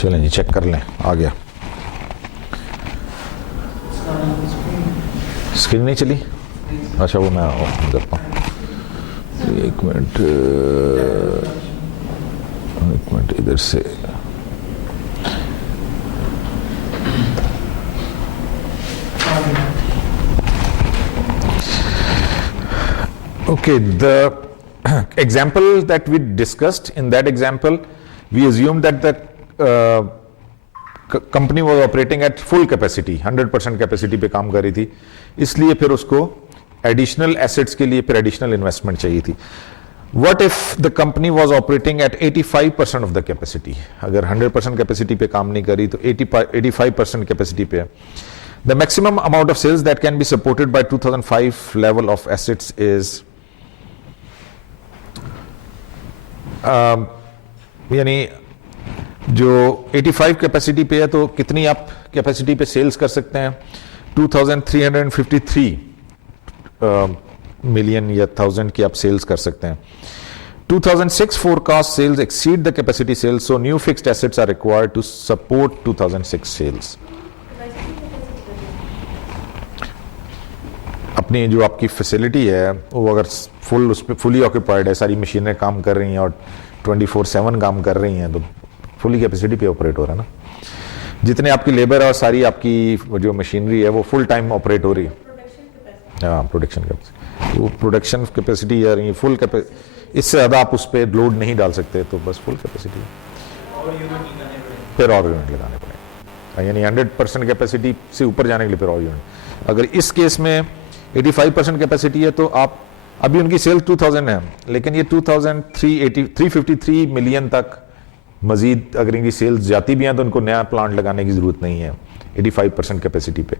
चलें जी, चेक कर लें, आ गया। स्क्रीन नहीं चली? अच्छा, वो मैं ऑफ करता हूँ। एक मिनट इधर से। Okay, the example that we discussed, in that example, we assumed that the company was operating at full capacity, 100% capacity पे काम कर रही थी, इसलिए फिर उसको additional assets के लिए फिर additional investment चाहिए थी। What if the company was operating at 85% of the capacity? अगर 100% capacity पे काम नहीं करी तो 85% capacity पे है। The maximum amount of sales that can be supported by 2005 level of assets is यानी जो 85 कैपेसिटी पे है तो कितनी आप कैपेसिटी पे सेल्स कर सकते हैं? 2353 मिलियन या 1000 की आप सेल्स कर सकते हैं। 2006 forecast sales exceed the capacity sales, so new fixed assets are required to support 2006 sales. अपनी जो आपकी फैसिलिटी है वो अगर फुल उस पर फुली ऑक्यूपाइड है, सारी मशीनें काम कर रही हैं और 24/7 काम कर रही हैं, तो फुली कैपेसिटी पे ऑपरेट हो रहा है ना। जितने आपकी लेबर और सारी आपकी जो मशीनरी है वो फुल टाइम ऑपरेट हो रही है। हाँ, प्रोडक्शन कैपेसिटी, वो प्रोडक्शन कैपेसिटी या फुल कैपेसिटी, इससे ज़्यादा आप उस पर लोड नहीं डाल सकते, तो बस फुल कैपेसिटी फिर और यूनिट लगाने पड़ेंगे, यानी 100% कैपेसिटी से ऊपर जाने के लिए फिर और यूनिट। अगर इस केस में 85% कैपेसिटी है तो आप अभी उनकी सेल 2000 है, लेकिन ये 353 मिलियन तक मजीद अगर इनकी सेल्स जाती भी हैं तो उनको नया प्लांट लगाने की जरूरत नहीं है 85% कैपेसिटी पे।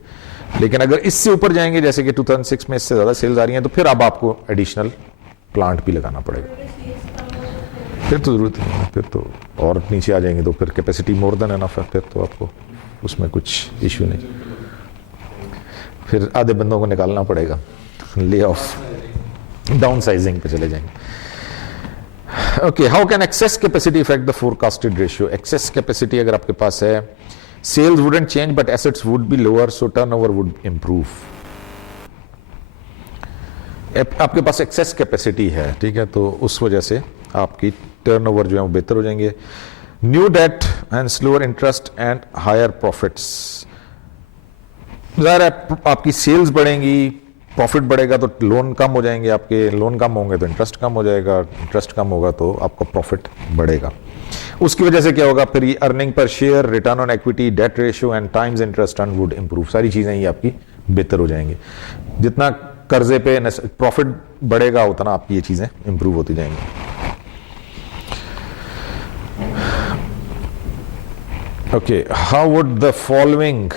लेकिन अगर इससे ऊपर जाएंगे, जैसे कि 2006 में इससे ज़्यादा सेल्स आ रही हैं, तो फिर अब आपको एडिशनल प्लांट भी लगाना पड़ेगा। फिर तो जरूरत नहीं है, फिर तो और नीचे आ जाएंगे तो फिर कैपेसिटी मोर देन एनफ है, फिर तो आपको उसमें कुछ इश्यू नहीं। फिर आधे बंदों को निकालना पड़ेगा, ले ऑफ, डाउन साइजिंग पे चले जाएंगे। Okay, how can excess capacity affect the forecasted ratio? Excess capacity अगर आपके पास है, sales wouldn't change but assets would be lower, so turnover would improve. आपके पास एक्सेस कैपेसिटी है, ठीक है, तो उस वजह से आपकी टर्नओवर जो है वो बेहतर हो जाएंगे। New debt and slower interest and higher profits. ज़ाहिर है आपकी सेल्स बढ़ेंगी, प्रॉफिट बढ़ेगा तो लोन कम हो जाएंगे, आपके लोन कम होंगे तो इंटरेस्ट कम हो जाएगा, इंटरेस्ट कम होगा तो आपका प्रॉफिट बढ़ेगा। उसकी वजह से क्या होगा? फिर ये earning per share, return on equity, debt ratio and times interest earn would improve. सारी चीज़ें ये आपकी बेहतर हो जाएंगी। जितना कर्जे पे प्रॉफिट बढ़ेगा उतना आपकी ये चीज़ें इंप्रूव होती जाएंगी। Okay, how would the following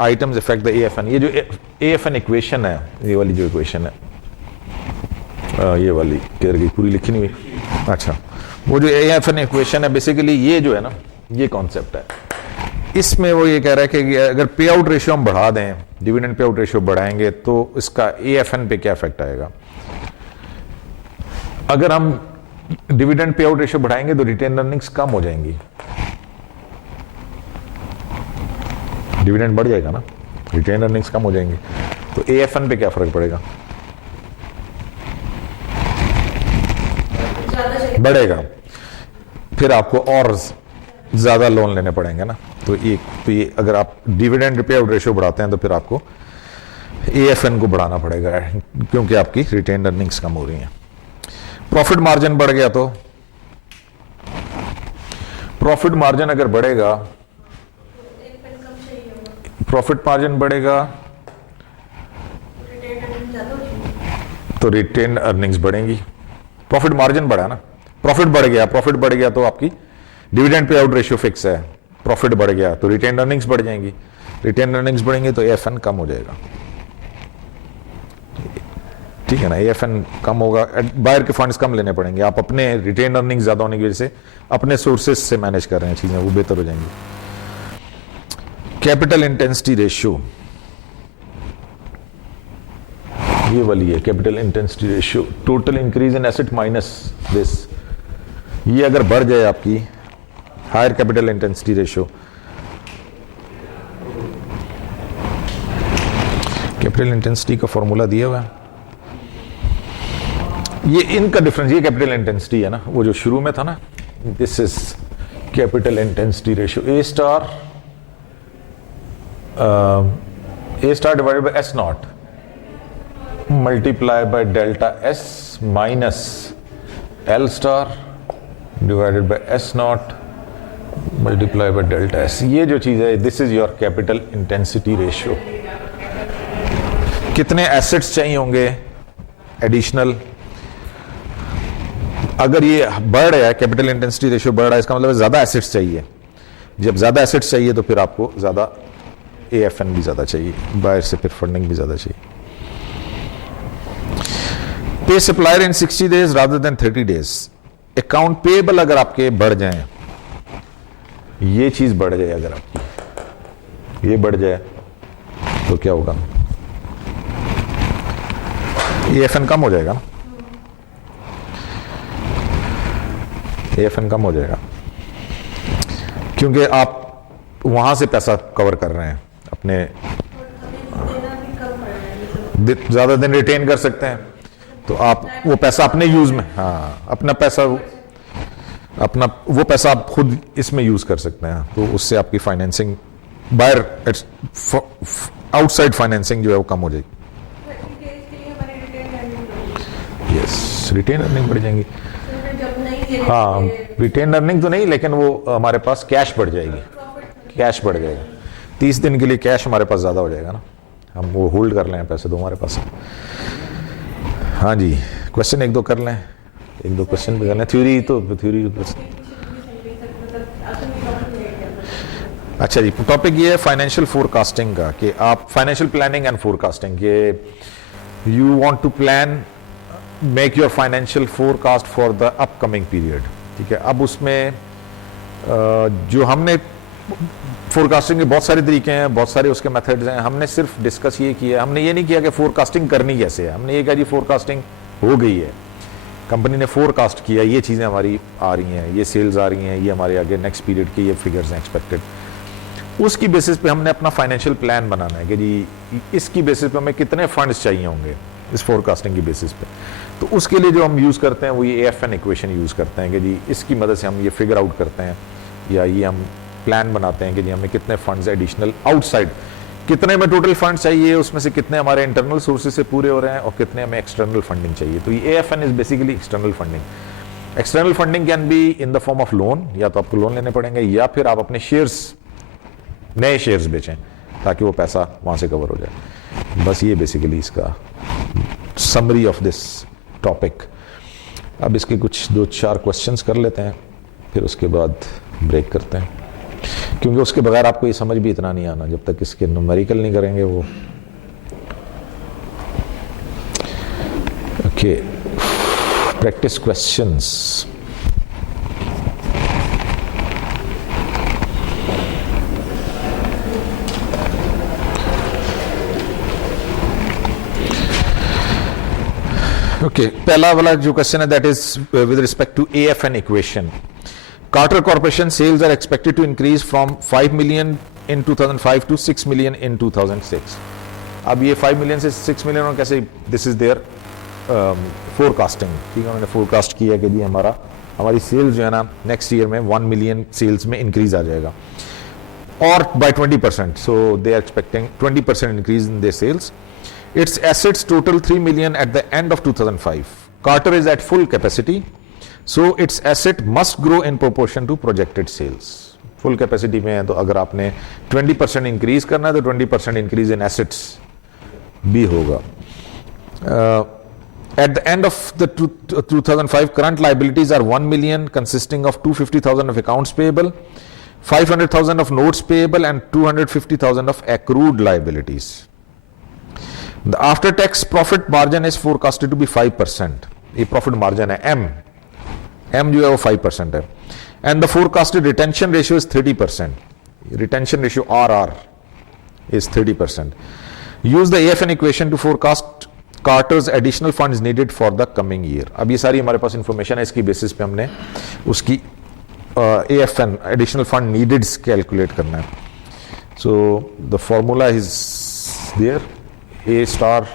items effect the AFN? ये जो AFN इक्वेशन है, ये वाली जो इक्वेशन है, ये वाली कह रही पूरी लिखी नहीं हुई। अच्छा, वो जो AFN इक्वेशन है, बेसिकली ये जो है ना, ये कॉन्सेप्ट है। इसमें वो ये कह रहा है कि अगर पे आउट रेशियो हम बढ़ा दें, डिविडेंड पे आउट रेशियो बढ़ाएंगे तो इसका AFN पे क्या इफेक्ट आएगा। अगर हम डिविडेंड पे आउट रेशियो बढ़ाएंगे तो रिटेन अर्निंग्स कम हो जाएंगी, डिविडेंड बढ़ जाएगा ना, रिटेन अर्निंग्स कम हो जाएंगे, तो AFN पे क्या फर्क पड़ेगा? बढ़ेगा, फिर आपको और ज्यादा लोन लेने पड़ेंगे ना। तो ये अगर आप डिविडेंड पे आउट रेशियो बढ़ाते हैं तो फिर आपको AFN को बढ़ाना पड़ेगा, क्योंकि आपकी रिटेन अर्निंग्स कम हो रही हैं। प्रॉफिट मार्जिन बढ़ गया तो प्रॉफिट मार्जिन अगर बढ़ेगा, प्रॉफिट मार्जिन बढ़ेगा तो रिटेन अर्निंग्स बढ़ेंगी। प्रॉफिट मार्जिन बढ़ा ना, प्रॉफिट बढ़ गया तो आपकी dividend pay out ratio fix है, प्रॉफिट बढ़ गया तो रिटेन अर्निंग्स बढ़ जाएंगी, रिटेन अर्निंग्स बढ़ेंगे तो AFN कम हो जाएगा, ठीक है ना। AFN कम होगा, बाहर के फंड्स कम लेने पड़ेंगे, आप अपने रिटेन अर्निंग्स ज्यादा होने की वजह से अपने सोर्सेज से मैनेज कर रहे हैं चीजें, वो बेहतर हो जाएंगी। कैपिटल इंटेंसिटी रेशियो, ये वाली है capital intensity ratio, total increase in asset minus this. ये अगर बढ़ जाए आपकी higher capital intensity ratio, capital intensity का फॉर्मूला दिया हुआ है, ये इनका डिफरेंस, ये कैपिटल इंटेंसिटी है ना, वो जो शुरू में था ना, this is capital intensity ratio, A star divided by S not multiply by delta S minus L star divided by S not multiply by delta S. ये जो चीज है, this is your capital intensity ratio. कितने assets चाहिए होंगे additional, अगर ये बढ़ रहा है, कैपिटल इंटेंसिटी रेशियो बढ़ रहा है, इसका मतलब ज्यादा एसेट्स चाहिए। जब ज्यादा एसेट्स चाहिए तो फिर आपको ज्यादा एएफएन भी ज्यादा चाहिए, बाहर से फिर फंडिंग भी ज्यादा चाहिए। पे supplier in 60 days rather than 30 days. Account payable अगर आपके बढ़ जाएं, ये चीज बढ़ जाए, अगर आपकी ये बढ़ जाए तो क्या होगा, एएफएन कम हो जाएगा ना, एएफएन कम हो जाएगा क्योंकि आप वहां से पैसा कवर कर रहे हैं, अपने ज्यादा दिन रिटेन कर सकते हैं, तो आप वो पैसा अपने यूज में, हाँ अपना पैसा, अपना वो पैसा आप खुद इसमें यूज कर सकते हैं, तो उससे आपकी फाइनेंसिंग बाहर आउटसाइड फाइनेंसिंग जो है वो कम हो जाएगी। यस, रिटेन अर्निंग बढ़ जाएंगी, हाँ रिटेन अर्निंग तो नहीं, लेकिन वो हमारे पास कैश बढ़ जाएगी, कैश बढ़ जाएगा, 30 दिन के लिए कैश हमारे पास ज्यादा हो जाएगा ना, हम वो होल्ड कर लें पैसे तो हमारे पास। हाँ जी, क्वेश्चन एक दो कर लें, एक दो क्वेश्चन भी कर लें, थ्योरी तो थ्योरी। अच्छा जी, टॉपिक ये है फाइनेंशियल फोरकास्टिंग का, कि आप फाइनेंशियल प्लानिंग एंड फोरकास्टिंग, के you want to plan, make your financial forecast for the upcoming period. ठीक है, अब उसमें जो हमने फोरकास्टिंग के बहुत सारे तरीके हैं, बहुत सारे उसके मेथड्स हैं, हमने सिर्फ डिस्कस ये किया, हमने ये नहीं किया कि फोरकास्टिंग करनी कैसे है, हमने ये कहा जी फोरकास्टिंग हो गई है, कंपनी ने फोरकास्ट किया, ये चीज़ें हमारी आ रही हैं, ये सेल्स आ रही हैं, ये हमारे आगे नेक्स्ट पीरियड के ये फिगर्स हैं एक्सपेक्टेड, उसकी बेसिस पे हमने अपना फाइनेंशियल प्लान बनाना है कि जी इसकी बेसिस पे हमें कितने फंड्स चाहिए होंगे इस फोरकास्टिंग की बेसिस पे। तो उसके लिए जो हम यूज़ करते हैं वो ये एएफएन इक्वेशन यूज़ करते हैं कि जी इसकी मदद से हम ये फिगर आउट करते हैं, या ये हम प्लान बनाते हैं कि जी हमें कितने फंड्स एडिशनल आउटसाइड, कितने में टोटल फंड चाहिए, उसमें से कितने हमारे इंटरनल सोर्सेज से पूरे हो रहे हैं और कितने हमें एक्सटर्नल फंडिंग चाहिए। तो ये AFN is basically external funding. External funding can be in the form of loan, या तो आपको लोन लेने पड़ेंगे, या फिर आप अपने शेयर्स, नए शेयर्स बेचें ताकि वो पैसा वहां से कवर हो जाए। बस ये बेसिकली इसका समरी ऑफ दिस टॉपिक। अब इसके कुछ 2-4 क्वेश्चंस कर लेते हैं, फिर उसके बाद ब्रेक करते हैं, क्योंकि उसके बगैर आपको ये समझ भी इतना नहीं आना जब तक इसके न्यूमेरिकल नहीं करेंगे वो। Okay, practice questions. ओके, पहला वाला जो क्वेश्चन है that is with respect to AFN equation. Carter Corporation sales are expected to increase from 5 million in 2005 to 6 million in 2006. अब ये 5 million से 6 million और कैसे, दिस इज देयर फोरकास्टिंग। ठीक है, उन्होंने फोरकास्ट किया कि जी हमारी सेल्स जो है ना नेक्स्ट ईयर में 1 million सेल्स में इंक्रीज आ जाएगा, और by 20%, so they are expecting 20% increase in their sales. Its assets total 3 million at the end of 2005. Carter is at full capacity, so its asset must grow in proportion to projected sales. Full capacity में है तो अगर आपने 20% increase करना है तो 20% increase इन assets भी होगा। At the end of the 2005, current liabilities are 1 million, consisting of 250,000 of accounts payable, 500,000 of notes payable, and 250,000 of accrued liabilities. The after tax profit margin is forecasted to be 5%. ये profit margin है M जो है वो 5% है, and the forecasted retention ratio is 30%. Retention ratio RR is 30%. Use the AFN equation to forecast Carter's additional funds needed for the coming year. अब ये सारी हमारे पास इंफॉर्मेशन है, इसकी बेसिस पे हमने उसकी AFN additional fund needed calculate करना है. So the formula is there, A star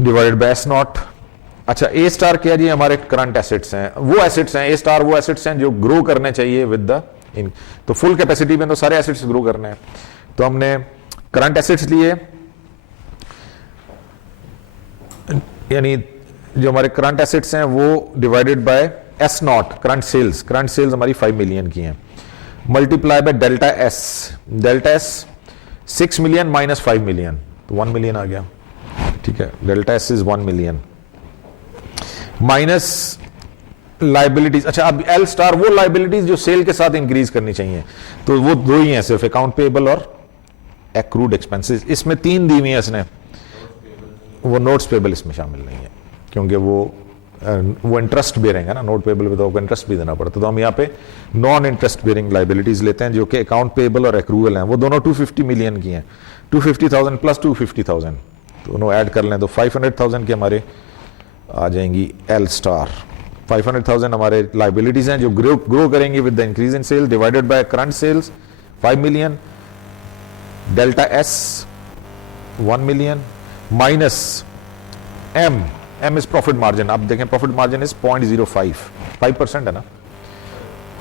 divided by S naught. अच्छा, ए स्टार क्या जी, हमारे करंट एसेट्स हैं, वो एसेट्स हैं, ए स्टार वो एसेट्स हैं जो ग्रो करने चाहिए विद द इन. तो फुल कैपेसिटी में तो सारे एसेट्स ग्रो करने हैं, तो हमने करंट एसेट्स लिए, यानी जो हमारे करंट एसेट्स हैं वो divided by S naught current sales. Current sales हमारी 5 मिलियन की हैं, multiply by delta S. Delta S 6 million minus 5 million, तो 1 मिलियन आ गया. ठीक है, delta S is 1 million minus liabilities. अच्छा, अब एल स्टार वो लाइबिलिटीज जो सेल के साथ इंक्रीज करनी चाहिए, तो वो दो ही हैं सिर्फ, अकाउंट पेएबल और एक्रूड एक्सपेंसेस. इसमें 3 दी हुई है इसने, वो नोट्स पेएबल इसमें शामिल नहीं है क्योंकि वो इंटरेस्ट बेरेंगे ना, नोट पेएबल पे तो इंटरेस्ट भी देना पड़ता. तो हम यहाँ पे नॉन इंटरेस्ट बेरिंग लाइबिलिटीज लेते हैं जो कि अकाउंट पेएबल और एक्रूअल हैं. वो दोनों 250 मिलियन की हैं, 250,000 प्लस 250,000 दोनों ऐड कर लें तो 500,000 के हमारे आ जाएंगी एल स्टार. 500,000 हमारे लाइबिलिटीज हैं जो ग्रो करेंगे with the increase in sale divided by current sales 5 million, delta S 1 million minus M is profit margin. आप देखें प्रॉफिट मार्जिन इज 0.05, 5% है ना,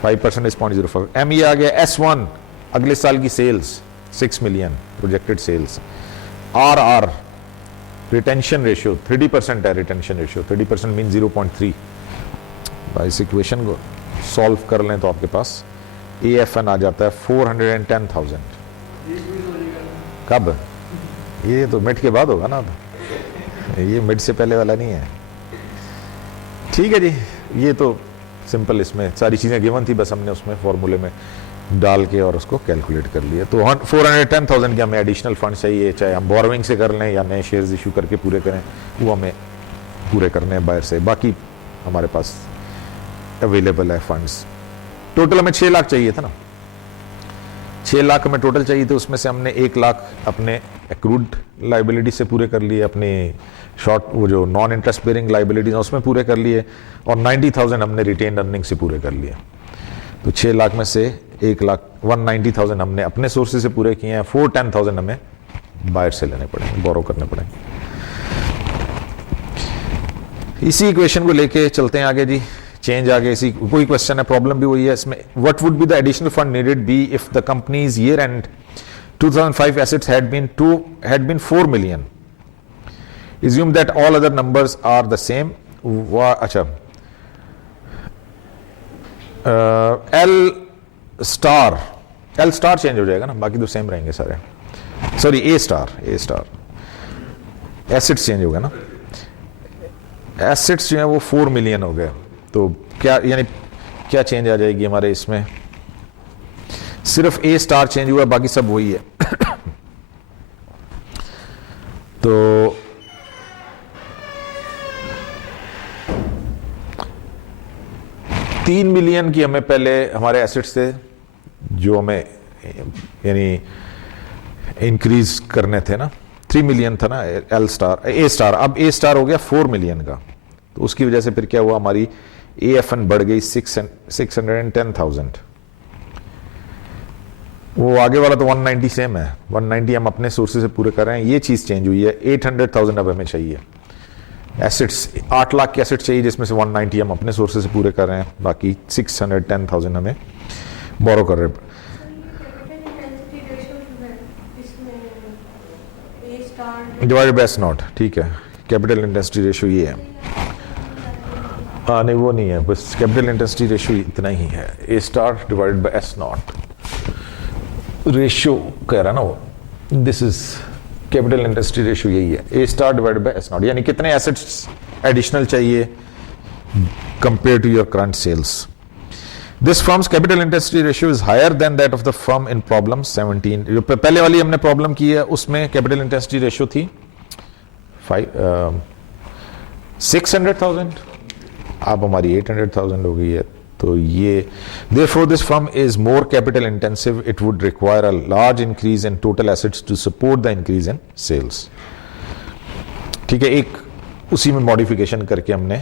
5% इज 0.05. एम ये आ गया. S1 अगले साल की sales 6 million projected sales. RR retention ratio 30% है, रिटेंशन रेशियो 30% मीन 0.3. इस इक्वेशन को सॉल्व कर लें तो आपके पास AFN आ जाता है 410,000. कब? ये तो मिड के बाद होगा ना, ये मिड से पहले वाला नहीं है. ठीक है जी, ये तो सिंपल, इसमें सारी चीजें गिवन थी, बस हमने उसमें फॉर्मूले में डाल के और उसको कैलकुलेट कर लिया. तो 410,000 के हमें एडिशनल फंड चाहिए, चाहे हम बोरोइंग से कर लें या नए शेयर्स इशू करके पूरे करें, वो हमें पूरे करने हैं बाहर से. बाकी हमारे पास अवेलेबल है फंड्स. टोटल हमें 6 लाख चाहिए था ना, 6 लाख हमें टोटल चाहिए थे. उसमें से हमने 1 लाख अपने एक्रूड लाइबिलिटी से पूरे कर लिए, अपने शॉर्ट वो जो नॉन इंटरेस्ट बेरिंग लाइबिलिटीज उसमें पूरे कर लिए, और 90,000 हमने रिटेन अर्निंग से पूरे कर लिए. तो 6 लाख में से 1,90,000 हमने अपने सोर्सेज से पूरे किए हैं. 410,000 हमें बाहर से लेने पड़ेंगे, बोरो करने पड़ेंगे. इसी इक्वेशन को लेके चलते हैं आगे जी. चेंज आगे इसी कोई क्वेश्चन है, प्रॉब्लम भी वही है इसमें. What would be the additional fund needed be if the company's year end 2005 assets had been 4 million. Assume that all other numbers are the same. अच्छा, L स्टार चेंज हो जाएगा ना, बाकी तो सेम रहेंगे सारे. सॉरी, ए स्टार एसेट्स चेंज हो गए ना, एसेट्स जो है वो 4 मिलियन हो गए. तो क्या यानी क्या चेंज आ जाएगी हमारे इसमें? सिर्फ ए स्टार चेंज हुआ, बाकी सब वही है. तो $3 मिलियन की हमें पहले हमारे एसेट्स थे जो हमें यानी इंक्रीज करने थे ना. 3 मिलियन था ना ए स्टार. अब ए स्टार हो गया 4 मिलियन का, तो उसकी वजह से फिर क्या हुआ, हमारी AFN बढ़ गई 610,000. वो आगे वाला तो 190 सेम है, 190 हम अपने सोर्सेज से पूरे कर रहे हैं. ये चीज चेंज हुई है, 800,000 अब हमें चाहिए एसेट्स. 8 लाख के एसेट्स चाहिए जिसमें से 190 हम अपने सोर्सेज से पूरे कर रहे हैं, बाकी 610,000 हमें बोरो कर रहे हैं. Divided by S not. ठीक है, कैपिटल इंटेंसिटी रेशियो ये है. हाँ नहीं, वो नहीं है, बस कैपिटल इंटेंसिटी रेशियो इतना ही है. A star divided by S nought ratio कह रहा ना वो, this is capital intensity ratio यही है. A star divided by S nought, यानी कितने एसेट्स एडिशनल चाहिए compare to your current sales. This firm's capital intensity ratio is higher than that of the firm in problem 17. जो पहले वाली हमने problem की है उसमें कैपिटल इंटेंसिटी रेशियो थी 600,000, अब हमारी 800,000 हो गई है. तो ये therefore this firm is more capital intensive. It would require a large increase in total assets to support the increase in sales. ठीक है, एक उसी में मॉडिफिकेशन करके हमने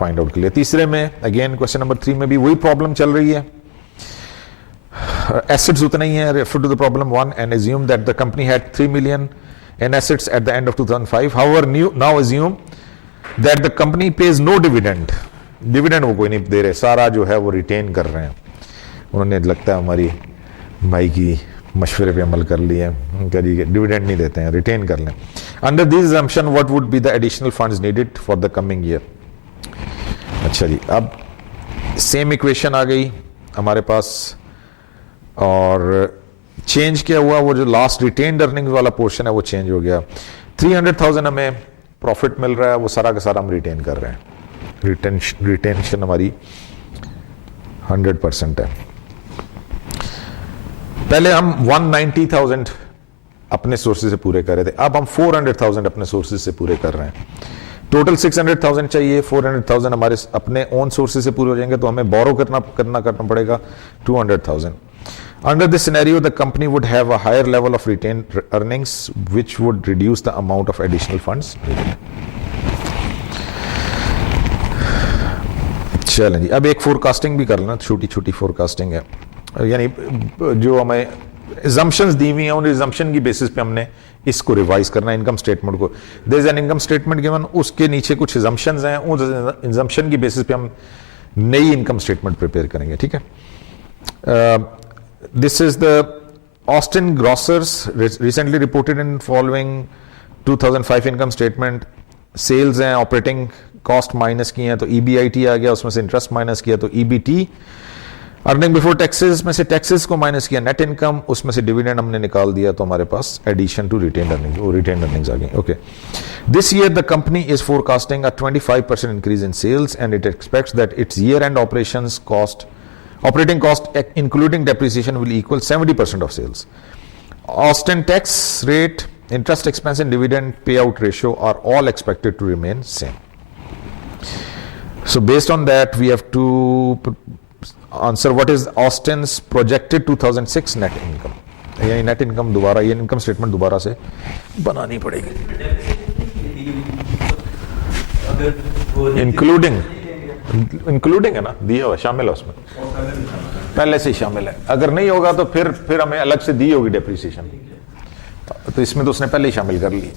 फाइंड आउट के लिए। तीसरे में अगेन क्वेश्चन नंबर 3 में भी वही प्रॉब्लम चल रही है, assets उतना ही है, refer to the problem 1 and assume that the company had 3 million in assets at the end of 2005. However, now assume that the company pays no dividend. Dividend वो कोई नहीं दे रहे, सारा जो है वो रिटेन कर रहे हैं। उन्होंने लगता है हमारी भाई की मशवरे पे अमल कर लिया है, करिए डिविडेंड नहीं देते हैं, रिटेन कर लें। Under this assumption what would be the additional funds needed for the coming year? अच्छा जी, अब सेम इक्वेशन आ गई हमारे पास, और चेंज क्या हुआ, वो जो लास्ट रिटेन्ड अर्निंग्स वाला पोर्शन है वो चेंज हो गया। 300,000 हमें प्रॉफिट मिल रहा है, वो सारा का सारा हम रिटेन कर रहे हैं, रिटेंशन हमारी 100% है। पहले हम 190,000 अपने सोर्सेज से पूरे कर रहे थे, अब हम 400,000 अपने सोर्सेज से पूरे कर रहे हैं। टोटल 600,000 चाहिए, 400,000 हमारे अपने ओन सोर्सेज से पूरे हो जाएंगे, तो हमें बोरो करना पड़ेगा 200,000। Under this scenario, the company would have a higher level of retained earnings, which would reduce the amount of additional funds needed. चलें जी, अब एक फोरकास्टिंग भी कर लेना, छोटी छोटी फोरकास्टिंग है, यानी जो हमें assumptions दी हुई हैं उन assumption की बेसिस पे हमने इसको रिवाइज करना है, इनकम स्टेटमेंट को। There is an income statement given, उसके नीचे कुछ assumptions हैं, उन assumption की बेसिस पे हम नई इनकम स्टेटमेंट प्रिपेयर करेंगे, ठीक है। This is the Austin Grocers recently reported in following 2005 income statement. Sales हैं, ऑपरेटिंग कॉस्ट माइनस की हैं तो EBIT आ गया, उसमें से इंटरेस्ट माइनस किया तो EBT। अर्निंग बिफोर टैक्सेस में से टैक्सेस को माइनस किया, नेट इनकम, उसमें से डिविडेंड हमने निकाल दिया, तो हमारे पास एडिशन टू रिटेन अर्निंग, वो रिटेन अर्निंग्स आ गई। Okay, this year the company is forecasting a 25% increase in sales and it expects that its year end operating cost including depreciation will equal 70% of sales. Austin tax rate, interest expense and dividend payout ratio are all expected to remain same. So based on that we have to answer what is Austin's projected 2006 net income. यानी net income दोबारा, ये income statement दोबारा से बनानी पड़ेगी, including है ना, दिया हुआ शामिल है उसमें, पहले से ही शामिल है। अगर नहीं होगा तो फिर हमें अलग से दी होगी डेप्रिसिएशन, तो इसमें तो उसने पहले ही शामिल कर ली।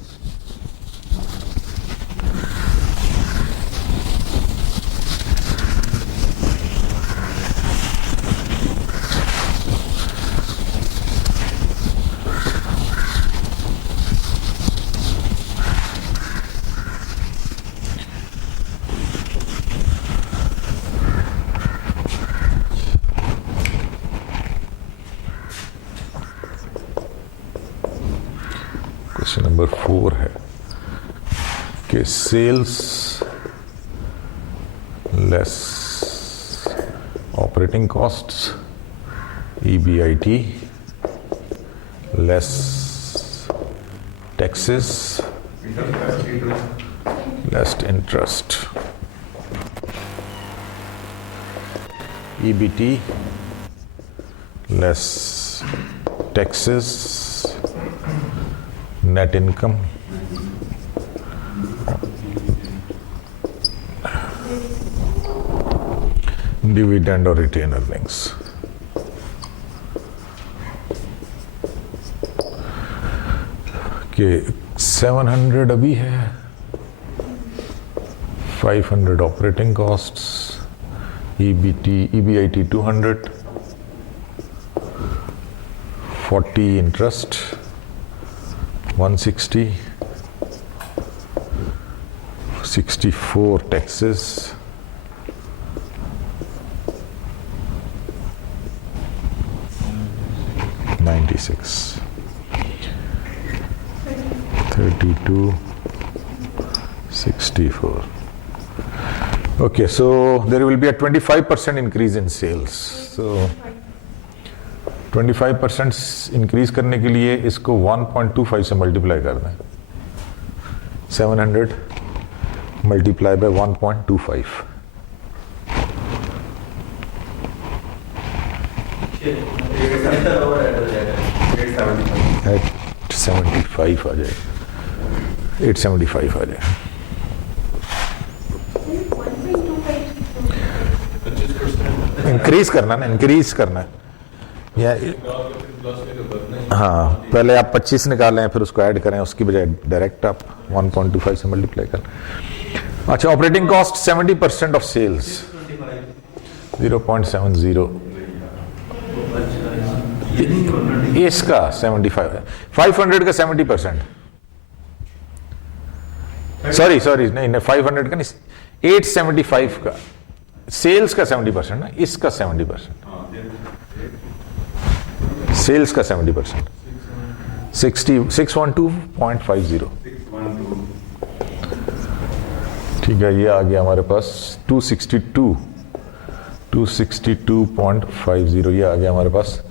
नंबर 4 है कि sales less operating costs EBIT less taxes less interest EBT less taxes net income dividend or retain earnings. के 700 अभी है, 500 operating costs, EBIT 200, 40 interest, 160, 64 taxes, 96, 32, 64. Okay, so there will be a 25% increase in sales. So 25% increase करने के लिए इसको 1.25 से multiply कर दें, 700 मल्टीप्लाई बाय 1.25, एट 75 आ जाए, 875 आ जाए। इंक्रीज करना ना, इंक्रीज करना या हाँ, पहले आप 25 निकालें फिर उसको ऐड करें, उसकी बजाय डायरेक्ट आप 1.25 से मल्टीप्लाई करें। अच्छा, ऑपरेटिंग कॉस्ट 70% ऑफ सेल्स 0.70, इसका 75, 500 का 70%, सॉरी नहीं 500 का नहीं, 875 का सेल्स का 70% ना, इसका 70%, सेल्स का 70%, 612.50, ठीक है। ये आ गया हमारे पास 262.50, ये आ गया हमारे पास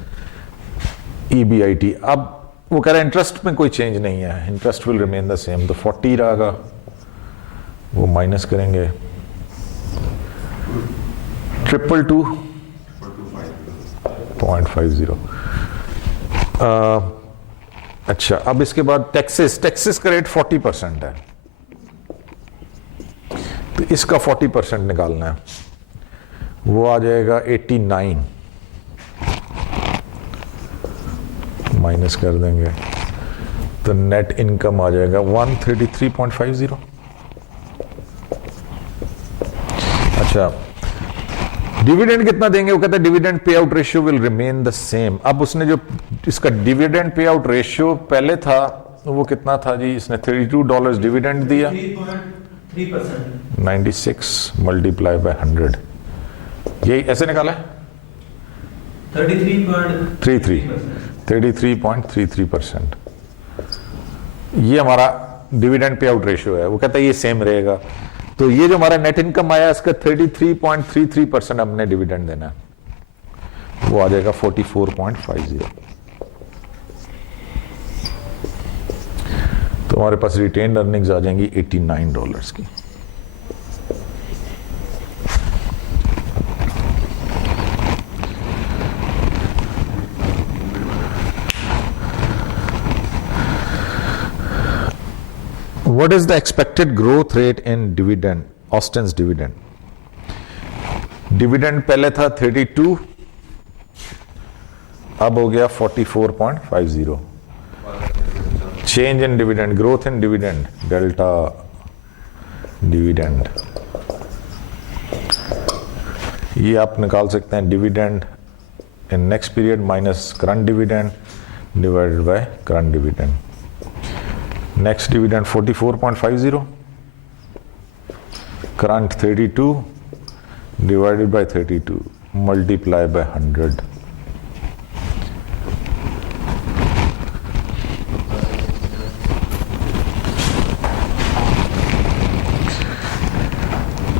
EBIT। अब वो कह रहा है इंटरेस्ट में कोई चेंज नहीं है, interest will remain the same, तो 40 रहेगा, वो माइनस करेंगे 222.50। अच्छा, अब इसके बाद टैक्सेस का रेट 40% है, तो इसका 40% निकालना है, वो आ जाएगा 89, माइनस कर देंगे तो नेट इनकम आ जाएगा 133.50। अच्छा, डिविडेंड कितना देंगे, वो कहता है dividend pay out ratio will remain the same. अब उसने जो इसका डिविडेंड पे आउट रेशियो पहले था वो कितना था जी, इसने $32 डिविडेंड दिया, 96 मल्टीप्लाई बाय 100, यही ऐसे निकाला है 33.33%। ये हमारा डिविडेंड पे आउट रेशियो है, वो कहता है ये सेम रहेगा, तो ये जो हमारा नेट इनकम आया इसका 33.33% हमने डिविडेंड देना है, वो आ जाएगा 44.50। तो हमारे पास रिटेन्ड अर्निंग्स आ जाएंगी $89 की। What is the expected growth rate in dividend, Austin's dividend? Dividend पहले था 32, अब हो गया 44.50। Change in dividend, growth in dividend, delta dividend, ये आप निकाल सकते हैं, dividend in next period minus current dividend divided by current dividend. Next dividend 44.50, current 32 divided by 32 multiply by 100,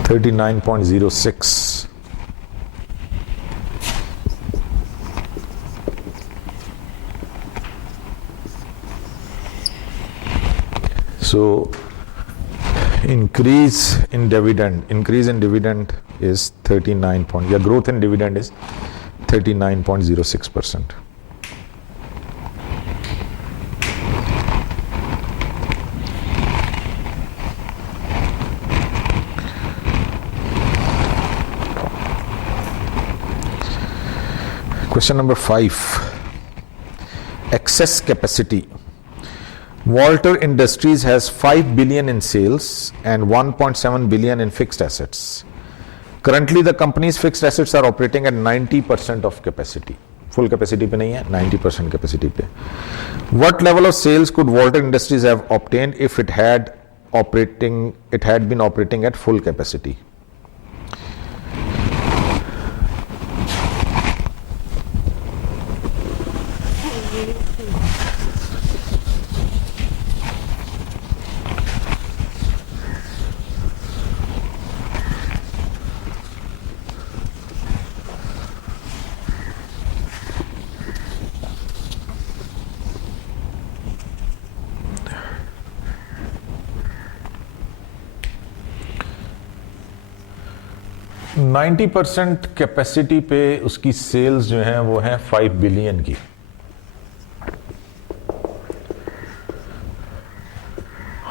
$39.06। So increase in dividend is 39 point, yeah, growth in dividend is 39.06%. Question number 5, excess capacity. Walter Industries has 5 billion in sales and 1.7 billion in fixed assets. Currently the company's fixed assets are operating at 90% of capacity. Full capacity पे नहीं है, 90% capacity पे. What level of sales could Walter Industries have obtained if it had been operating at full capacity? Ninety % capacity पे उसकी sales जो हैं वो हैं 5 बिलियन की।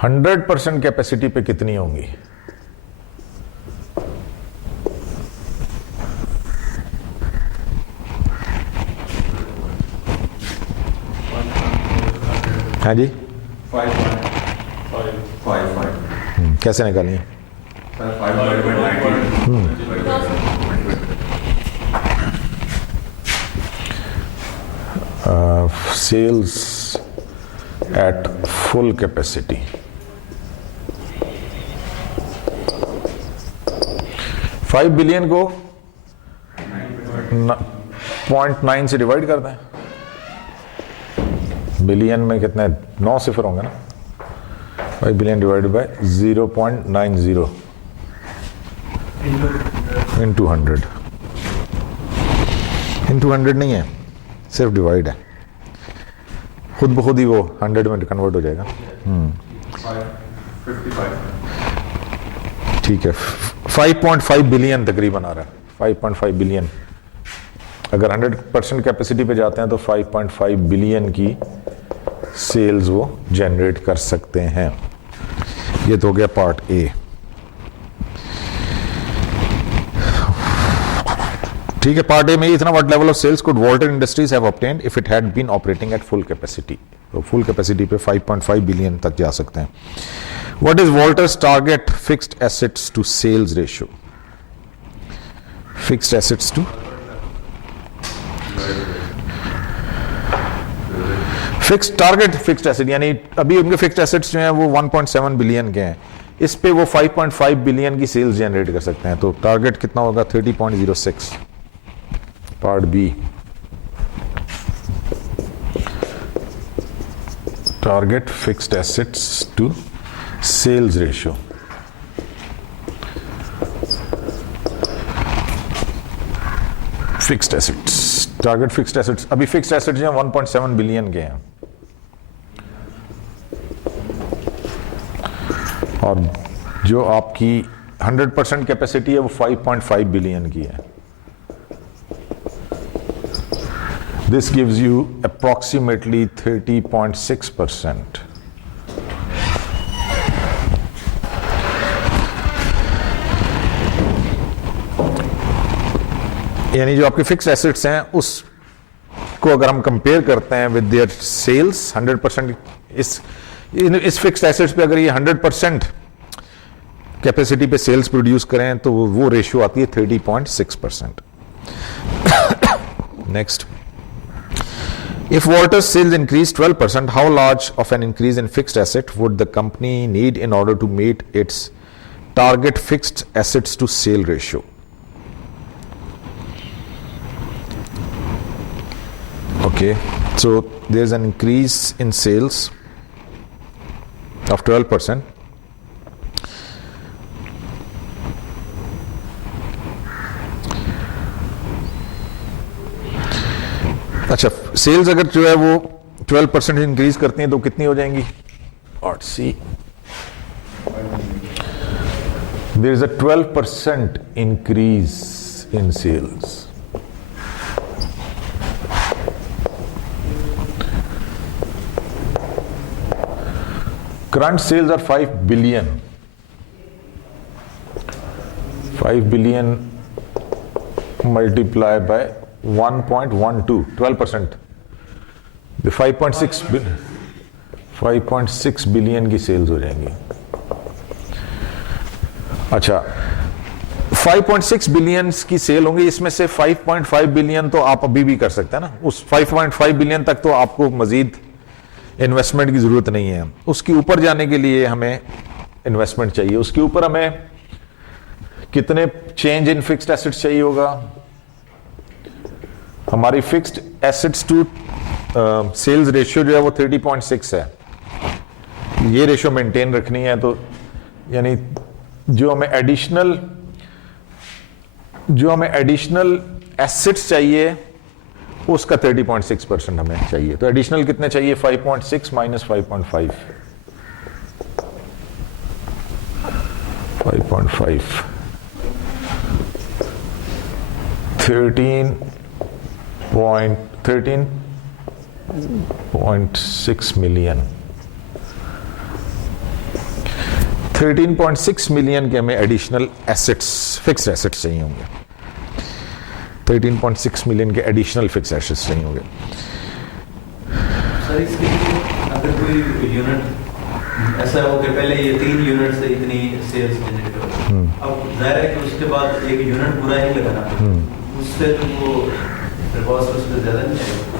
हंड्रेड % कैपेसिटी पे कितनी होंगी? हाँ जी, 5.555 कैसे निकालिए? Sir 5/90 sales at full capacity, 5 billion को 0.9 से डिवाइड कर दें। बिलियन में कितने 9 सिफर होंगे ना। 5 billion divided by 0.90 into 100। Into 100 नहीं है, सिर्फ डिवाइड है, खुद ब खुद ही वो 100 में कन्वर्ट हो जाएगा। 555 ठीक है, 5.5 बिलियन तकरीबन आ रहा है। 5.5 बिलियन, अगर 100% कैपेसिटी पे जाते हैं तो 5.5 बिलियन की सेल्स वो जनरेट कर सकते हैं। ये तो हो गया पार्ट ए। ठीक है, पार्ट ए में इतना, what level of sales could Walter Industries have obtained if it had been operating at full capacity. तो फुल कैपेसिटी पे 5.5 बिलियन तक जा सकते हैं। What is Walter's target fixed assets to sales ratio? Fixed assets to fixed target, fixed asset यानी अभी उनके fixed assets जो हैं वो 1.7 बिलियन के हैं, इस पे वो 5.5 बिलियन की सेल्स जनरेट कर सकते हैं। तो टारगेट कितना होगा? 30.06। Part B, target fixed assets to sales ratio. Fixed assets, target fixed assets, अभी फिक्स्ड एसेट्स जो हैं 1.7 बिलियन के हैं, और जो आपकी 100% कैपेसिटी है वो 5.5 बिलियन की है। This gives you approximately 30.6%। यानी जो आपके फिक्स एसेट्स हैं उसको अगर हम कंपेयर करते हैं विद देयर सेल्स 100%, इस फिक्स्ड एसेट्स पे अगर ये 100% कैपेसिटी पे सेल्स प्रोड्यूस करें तो वो रेशियो आती है 30.6%। Next, if Walters sales increase 12%, how large of an increase in fixed asset would the company need in order to meet its target fixed assets to sale ratio? Okay, so there's an increase in sales of 12%. अच्छा, sales अगर जो है वो 12% increase करती हैं तो कितनी हो जाएंगी? Part C, there is a 12% increase in sales. Current sales are 5 billion. 5 billion multiplied by 1.12, 12%. The 5.6 billion की सेल्स हो जाएंगी। अच्छा, 5.6 बिलियन की सेल होंगी, इसमें से 5.5 बिलियन तो आप अभी भी कर सकते हैं ना। उस 5.5 बिलियन तक तो आपको मजीद इन्वेस्टमेंट की जरूरत नहीं है। उसके ऊपर जाने के लिए हमें इन्वेस्टमेंट चाहिए। उसके ऊपर हमें कितने चेंज इन फिक्स्ड एसेट्स चाहिए होगा? हमारी fixed assets to sales ratio जो है वो 30.6 है। ये रेशियो मेंटेन रखनी है, तो यानी जो हमें एडिशनल एसेट्स चाहिए उसका 30.6% हमें चाहिए। तो एडिशनल कितने चाहिए? 5.6 माइनस 5.5, 5.5, 13.6 मिलियन। 13.6 मिलियन के हमें एडिशनल एसेट्स, फिक्स्ड एसेट्स चाहिए होंगे। 13.6 मिलियन के एडिशनल फिक्स एसेट्स चाहिए होंगे। सर इसके लिए अगर कोई यूनिट ऐसा हो कि पहले ये 3 यूनिट से इतनी सेल्स जनरेट हो, अब जाहिर है कि उसके बाद एक यूनिट पूरा ही लगाना, उससे तो वो कॉस्ट उससे ज़्यादा नहीं आएगा।